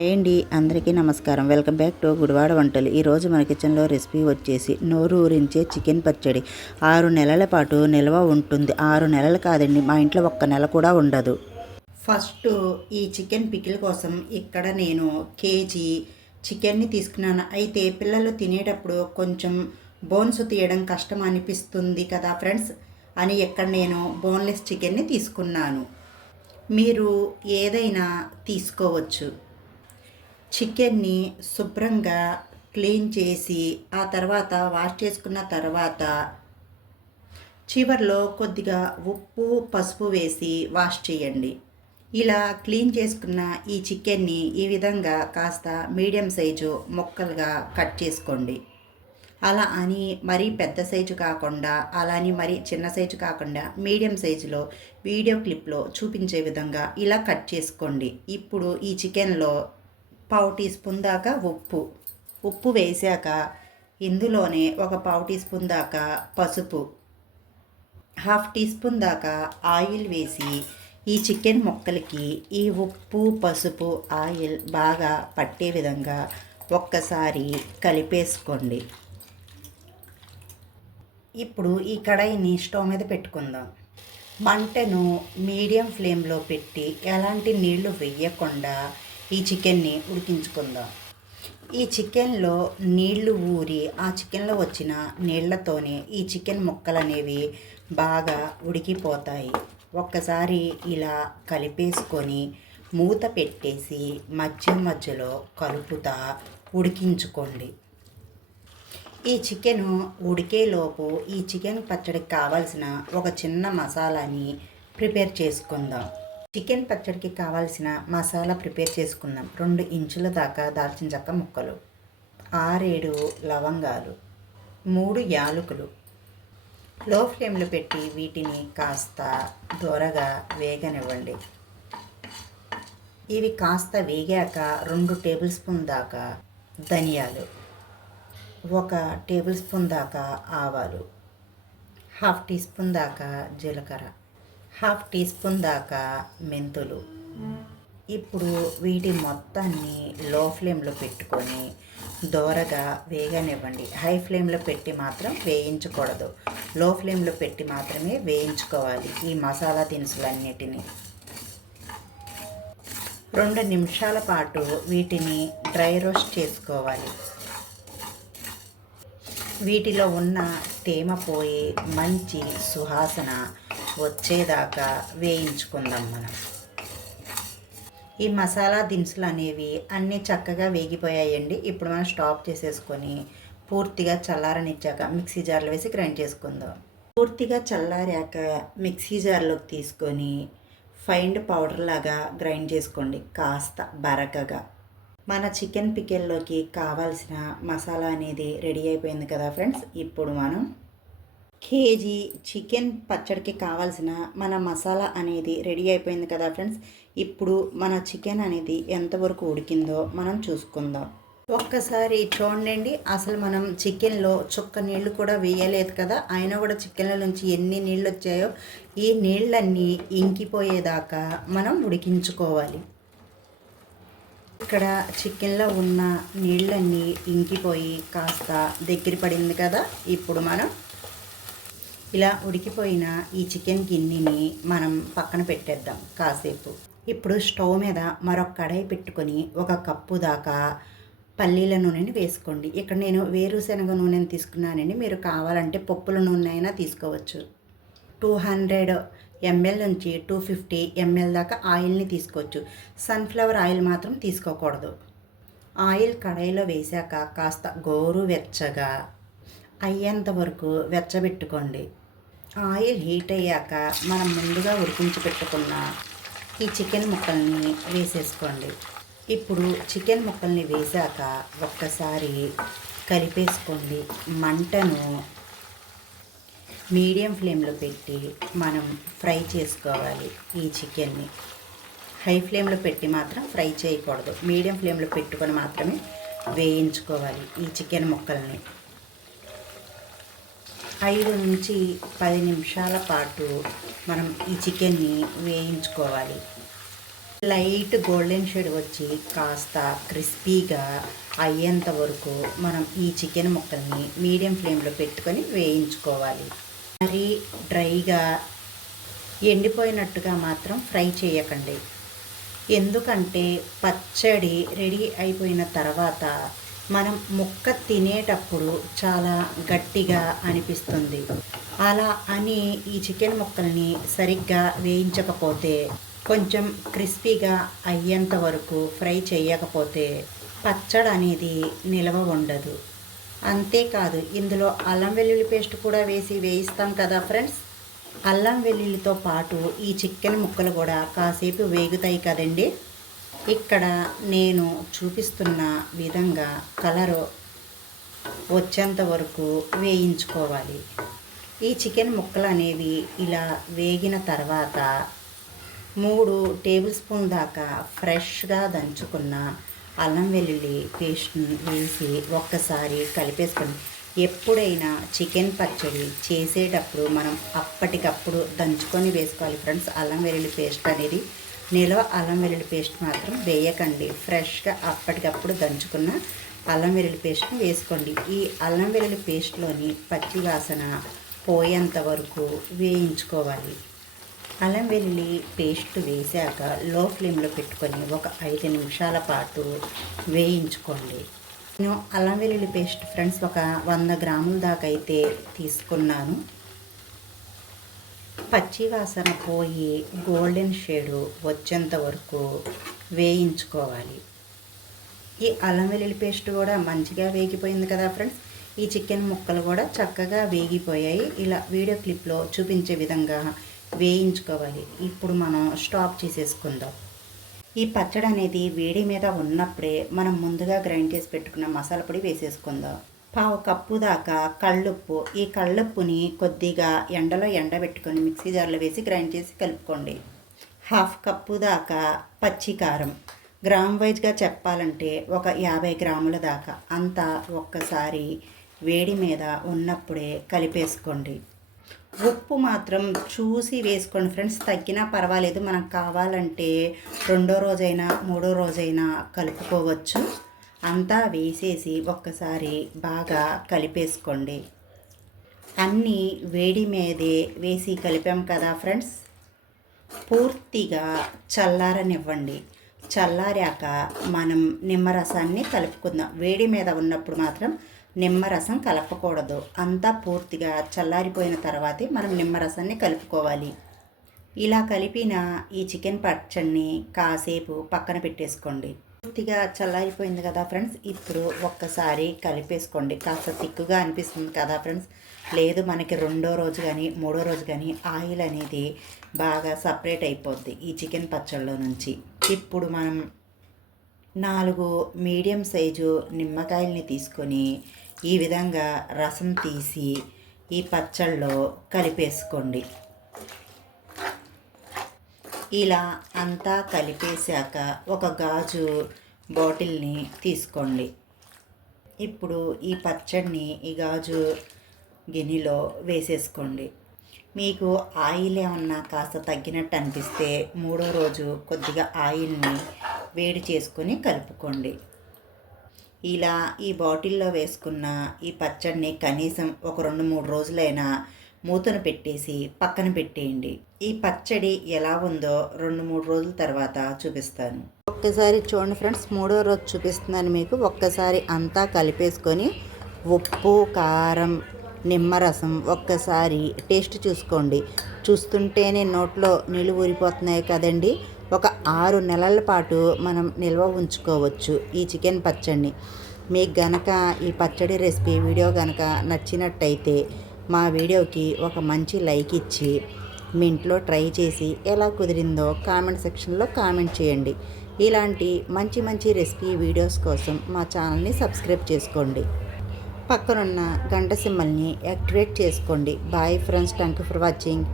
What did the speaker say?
ఏండి? అందరికీ నమస్కారం. వెల్కమ్ బ్యాక్ టు గుడివాడ వంటలు. ఈరోజు మన కిచెన్లో రెసిపీ వచ్చేసి నోరు ఊరించే చికెన్ పచ్చడి. ఆరు నెలల పాటు నిల్వ ఉంటుంది. ఆరు నెలలు కాదండి మా ఇంట్లో ఒక్క నెల కూడా ఉండదు. ఫస్ట్ ఈ చికెన్ పికిల్ కోసం ఇక్కడ నేను కేజీ చికెన్ని తీసుకున్నాను. అయితే పిల్లలు తినేటప్పుడు కొంచెం బోన్స్ తీయడం కష్టం అనిపిస్తుంది కదా ఫ్రెండ్స్? అని ఇక్కడ నేను బోన్లెస్ చికెన్ని తీసుకున్నాను. మీరు ఏదైనా తీసుకోవచ్చు. చికెన్ని శుభ్రంగా క్లీన్ చేసి ఆ తర్వాత వాష్ చేసుకున్న తర్వాత చివర్లో కొద్దిగా ఉప్పు పసుపు వేసి వాష్ చేయండి. ఇలా క్లీన్ చేసుకున్న ఈ చికెన్ని ఈ విధంగా కాస్త మీడియం సైజు ముక్కలుగా కట్ చేసుకోండి. అలా అని మరీ పెద్ద సైజు కాకుండా అలా అని మరీ చిన్న సైజు కాకుండా మీడియం సైజులో వీడియో క్లిప్లో చూపించే విధంగా ఇలా కట్ చేసుకోండి. ఇప్పుడు ఈ చికెన్లో పావు టీ స్పూన్ దాకా ఉప్పు. ఉప్పు వేశాక ఇందులోనే ఒక పావు టీ స్పూన్ దాకా పసుపు. హాఫ్ టీ స్పూన్ దాకా ఆయిల్ వేసి ఈ చికెన్ ముక్కలకి ఈ ఉప్పు పసుపు ఆయిల్ బాగా పట్టే విధంగా ఒక్కసారి కలిపేసుకోండి. ఇప్పుడు ఈ కడాయిని స్టవ్ మీద పెట్టుకుందాం. మంటను మీడియం ఫ్లేమ్లో పెట్టి ఎలాంటి నీళ్ళు వేయకుండా ఈ చికెన్ని ఉడికించుకుందాం. ఈ చికెన్లో నీళ్ళు ఊరి ఆ చికెన్లో వచ్చిన నీళ్ళతోనే ఈ చికెన్ ముక్కలు అనేవి బాగా ఉడికిపోతాయి. ఒక్కసారి ఇలా కలిపేసుకొని మూత పెట్టేసి మధ్య మధ్యలో కలుపుతా ఉడికించుకోండి. ఈ చికెన్ ఉడికేలోపు ఈ చికెన్ పచ్చడికి కావాల్సిన ఒక చిన్న మసాలాని ప్రిపేర్ చేసుకుందాం. చికెన్ పచ్చడికి కావాల్సిన మసాలా ప్రిపేర్ చేసుకుందాం. రెండు ఇంచుల దాకా దాల్చిన చెక్క ముక్కలు ఆరేడు లవంగాలు మూడు యాలకులు. లో ఫ్లేమ్లో పెట్టి వీటిని కాస్త దొరగా వేగనివ్వండి. ఇవి కాస్త వేగాక రెండు టేబుల్ స్పూన్ దాకా ధనియాలు ఒక టేబుల్ స్పూన్ దాకా ఆవాలు హాఫ్ టీ స్పూన్ దాకా జీలకర్ర. హాఫ్ టీ స్పూన్ దాకా మెంతులు. ఇప్పుడు వీటి మొత్తాన్ని లో ఫ్లేమ్లో పెట్టుకొని దోరగా వేగనివ్వండి. హై ఫ్లేమ్లో పెట్టి మాత్రం వేయించకూడదు. లో ఫ్లేమ్లో పెట్టి మాత్రమే వేయించుకోవాలి ఈ మసాలా దినుసులన్నిటినీ. రెండు నిమిషాల పాటు వీటిని డ్రై రోస్ట్ చేసుకోవాలి. వీటిలో ఉన్న తేమ పోయి మంచి సువాసన వచ్చేదాకా వేయించుకుందాం మనం. ఈ మసాలా దినుసులు అనేవి అన్నీ చక్కగా వేగిపోయాయండి. ఇప్పుడు మనం స్టాప్ చేసేసుకొని పూర్తిగా చల్లారనిచ్చాక మిక్సీ జార్లో వేసి గ్రైండ్ చేసుకుందాం. పూర్తిగా చల్లారాక మిక్సీ జార్లోకి తీసుకొని ఫైండ్ పౌడర్ లాగా గ్రైండ్ చేసుకోండి కాస్త బరకగా. మన చికెన్ పికెల్లోకి కావాల్సిన మసాలా అనేది రెడీ అయిపోయింది కదా ఫ్రెండ్స్. ఇప్పుడు మనం కేజీ చికెన్ పచ్చడికి కావాల్సిన మన మసాలా అనేది రెడీ అయిపోయింది కదా ఫ్రెండ్స్. ఇప్పుడు మన చికెన్ అనేది ఎంతవరకు ఉడికిందో మనం చూసుకుందాం. ఒక్కసారి చూడండి అసలు మనం చికెన్లో చుక్క నీళ్ళు కూడా వేయలేదు కదా. అయినా కూడా చికెన్ల నుంచి ఎన్ని నీళ్ళు వచ్చాయో ఈ నీళ్ళన్నీ ఇంకిపోయేదాకా మనం ఉడికించుకోవాలి. ఇక్కడ చికెన్లో ఉన్న నీళ్ళన్నీ ఇంకిపోయి కాస్త దగ్గర పడింది కదా. ఇప్పుడు మనం ఇలా ఉడికిపోయిన ఈ చికెన్ గిన్నెని మనం పక్కన పెట్టేద్దాం కాసేపు. ఇప్పుడు స్టవ్ మీద మరొక కడాయి పెట్టుకొని ఒక కప్పు దాకా పల్లీల నూనెని వేసుకోండి. ఇక్కడ నేను వేరుశనగ నూనెని తీసుకున్నానండి. మీరు కావాలంటే పప్పుల నూనె అయినా తీసుకోవచ్చు. టూ హండ్రెడ్ ఎంఎల్ నుంచి టూ ఫిఫ్టీ ఎంఎల్ దాకా ఆయిల్ని తీసుకోవచ్చు. సన్ఫ్లవర్ ఆయిల్ మాత్రం తీసుకోకూడదు. ఆయిల్ కడాయిలో వేశాక కాస్త గోరు వెచ్చగా అయ్యేంత వరకు వెచ్చబెట్టుకోండి. ఆయిల్ హీట్ అయ్యాక మనం ముందుగా ఉడికించి పెట్టుకున్న ఈ చికెన్ ముక్కల్ని వేసేసుకోండి. ఇప్పుడు చికెన్ ముక్కల్ని వేశాక ఒక్కసారి కలిపేసుకోండి. మంటను మీడియం ఫ్లేమ్లో పెట్టి మనం ఫ్రై చేసుకోవాలి ఈ చికెన్ని. హై ఫ్లేమ్లో పెట్టి మాత్రం ఫ్రై చేయకూడదు. మీడియం ఫ్లేమ్లో పెట్టుకొని మాత్రమే వేయించుకోవాలి ఈ చికెన్ ముక్కల్ని. ఐదు నుంచి పది నిమిషాల పాటు మనం ఈ చికెన్ని వేయించుకోవాలి. లైట్ గోల్డెన్ షేడ్ వచ్చి కాస్త క్రిస్పీగా అయ్యేంత వరకు మనం ఈ చికెన్ ముక్కల్ని మీడియం ఫ్లేమ్లో పెట్టుకొని వేయించుకోవాలి. మరి డ్రైగా ఎండిపోయినట్టుగా మాత్రం ఫ్రై చేయకండి. ఎందుకంటే పచ్చడి రెడీ అయిపోయిన తర్వాత మనం ముక్క తినేటప్పుడు చాలా గట్టిగా అనిపిస్తుంది. అలా అని ఈ చికెన్ ముక్కల్ని సరిగ్గా వేయించకపోతే కొంచెం క్రిస్పీగా అయ్యేంత వరకు ఫ్రై చేయకపోతే పచ్చడి అనేది నిలవ ఉండదు. అంతేకాదు ఇందులో అల్లం వెల్లుల్లి పేస్ట్ కూడా వేసి వేయిస్తాం కదా ఫ్రెండ్స్? అల్లం వెల్లుల్లితో పాటు ఈ చికెన్ ముక్కలు కూడా కాసేపు వేగుతాయి కదండి? ఇక్కడ నేను చూపిస్తున్న విధంగా కలరు వచ్చేంత వరకు వేయించుకోవాలి. ఈ చికెన్ ముక్కలు అనేవి ఇలా వేగిన తర్వాత మూడు టేబుల్ స్పూన్ దాకా ఫ్రెష్గా దంచుకున్న అల్లం వెల్లుల్లి పేస్ట్ని వేసి ఒక్కసారి కలిపేసుకొని ఎప్పుడైనా చికెన్ పచ్చడి చేసేటప్పుడు మనం అప్పటికప్పుడు దంచుకొని వేసుకోవాలి. ఫ్రెండ్స్ అల్లం వెల్లుల్లి పేస్ట్ అనేది నిల్వ అల్లం వెల్లుల్లి పేస్ట్ మాత్రం వేయకండి. ఫ్రెష్గా అప్పటికప్పుడు దంచుకున్న అల్లం వెల్లుల్లి పేస్ట్ని వేసుకోండి. ఈ అల్లం వెల్లుల్లి పేస్ట్లోని పచ్చి వాసన పోయేంత వరకు వేయించుకోవాలి. అల్లం వెల్లుల్లి పేస్ట్ వేశాక లో ఫ్లేమ్లో పెట్టుకొని ఒక ఐదు నిమిషాల పాటు వేయించుకోండి. నేను అల్లం వెల్లుల్లి పేస్ట్ ఫ్రెండ్స్ ఒక వంద గ్రాముల దాకా అయితే తీసుకున్నాను. పచ్చి వాసన పోయి గోల్డెన్ షేడు వచ్చేంత వరకు వేయించుకోవాలి. ఈ అల్లం వెల్లుల్లి పేస్ట్ కూడా మంచిగా వేగిపోయింది కదా ఫ్రెండ్స్. ఈ చికెన్ ముక్కలు కూడా చక్కగా వేగిపోయాయి. ఇలా వీడియో క్లిప్లో చూపించే విధంగా వేయించుకోవాలి. ఇప్పుడు మనం స్టాప్ చేసేసుకుందాం. ఈ పచ్చడి అనేది వేడి మీద ఉన్నప్పుడే మనం ముందుగా గ్రైండ్ చేసి పెట్టుకున్న మసాలా పొడి వేసేసుకుందాం. పావు కప్పు దాకా కళ్ళుప్పు. ఈ కళ్ళుప్పుని కొద్దిగా ఎండలో ఎండబెట్టుకొని మిక్సీ జార్లో వేసి గ్రైండ్ చేసి కలుపుకోండి. హాఫ్ కప్పు దాకా పచ్చి కారం. గ్రామ్ వైజ్గా చెప్పాలంటే ఒక యాభై గ్రాముల దాకా. అంతా ఒక్కసారి వేడి మీద ఉన్నప్పుడే కలిపేసుకోండి. ఉప్పు మాత్రం చూసి వేసుకోండి ఫ్రెండ్స్. తగ్గినా పర్వాలేదు. మనకు కావాలంటే రెండో రోజైనా మూడో రోజైనా కలుపుకోవచ్చు. అంతా వేసేసి ఒక్కసారి బాగా కలిపేసుకోండి. అన్నీ వేడి మీదే వేసి కలిపాం కదా ఫ్రెండ్స్. పూర్తిగా చల్లారనివ్వండి. చల్లారాక మనం నిమ్మరసాన్ని కలుపుకుందాం. వేడి మీద ఉన్నప్పుడు మాత్రం నిమ్మరసం కలపకూడదు. అంతా పూర్తిగా చల్లారిపోయిన తర్వాతే మనం నిమ్మరసాన్ని కలుపుకోవాలి. ఇలా కలిపిన ఈ చికెన్ పచ్చడిని కాసేపు పక్కన పెట్టేసుకోండి. పూర్తిగా చల్లారిపోయింది కదా ఫ్రెండ్స్ ఇప్పుడు ఒక్కసారి కలిపేసుకోండి. కాస్త తిక్కుగా అనిపిస్తుంది కదా ఫ్రెండ్స్. లేదు మనకి రెండో రోజు కానీ మూడో రోజు కానీ ఆయిల్ అనేది బాగా సపరేట్ అయిపోద్ది ఈ చికెన్ పచ్చళ్ళలో నుంచి. ఇప్పుడు మనం నాలుగు మీడియం సైజు నిమ్మకాయల్ని తీసుకొని ఈ విధంగా రసం తీసి ఈ పచ్చళ్ళలో కలిపేసుకోండి. ఇలా అంతా కలిపేశాక ఒక గాజు బాటిల్ని తీసుకోండి. ఇప్పుడు ఈ పచ్చడిని ఈ గాజు గిన్నెలో వేసేసుకోండి. మీకు ఆయిల్ ఏమన్నా కాస్త తగ్గినట్టు అనిపిస్తే మూడో రోజు కొద్దిగా ఆయిల్ని వేడి చేసుకొని కలుపుకోండి. ఇలా ఈ బాటిల్లో వేసుకున్న ఈ పచ్చడిని కనీసం ఒక రెండు మూడు రోజులైనా మూతను పెట్టేసి పక్కన పెట్టేయండి. ఈ పచ్చడి ఎలా ఉందో రెండు మూడు రోజుల తర్వాత చూపిస్తాను. ఒక్కసారి చూడండి ఫ్రెండ్స్ మూడో రోజు చూపిస్తున్నాను మీకు. ఒక్కసారి అంతా కలిపేసుకొని ఉప్పు కారం నిమ్మరసం ఒక్కసారి టేస్ట్ చూసుకోండి. చూస్తుంటేనే నోట్లో నీళ్ళు ఊరిపోతున్నాయి కదండి. ఒక ఆరు నెలల పాటు మనం నిల్వ ఉంచుకోవచ్చు ఈ చికెన్ పచ్చడిని. మీకు గనక ఈ పచ్చడి రెసిపీ వీడియో గనక నచ్చినట్టయితే మా వీడియోకి ఒక మంచి లైక్ ఇచ్చి మీ ఇంట్లో ట్రై చేసి ఎలా కుదిరిందో కామెంట్ సెక్షన్లో కామెంట్ చేయండి. ఇలాంటి మంచి మంచి రెసిపీ వీడియోస్ కోసం మా ఛానల్ని సబ్స్క్రైబ్ చేసుకోండి. పక్కనున్న గంట సింబల్ని యాక్టివేట్ చేసుకోండి. Bye friends thank you for watching.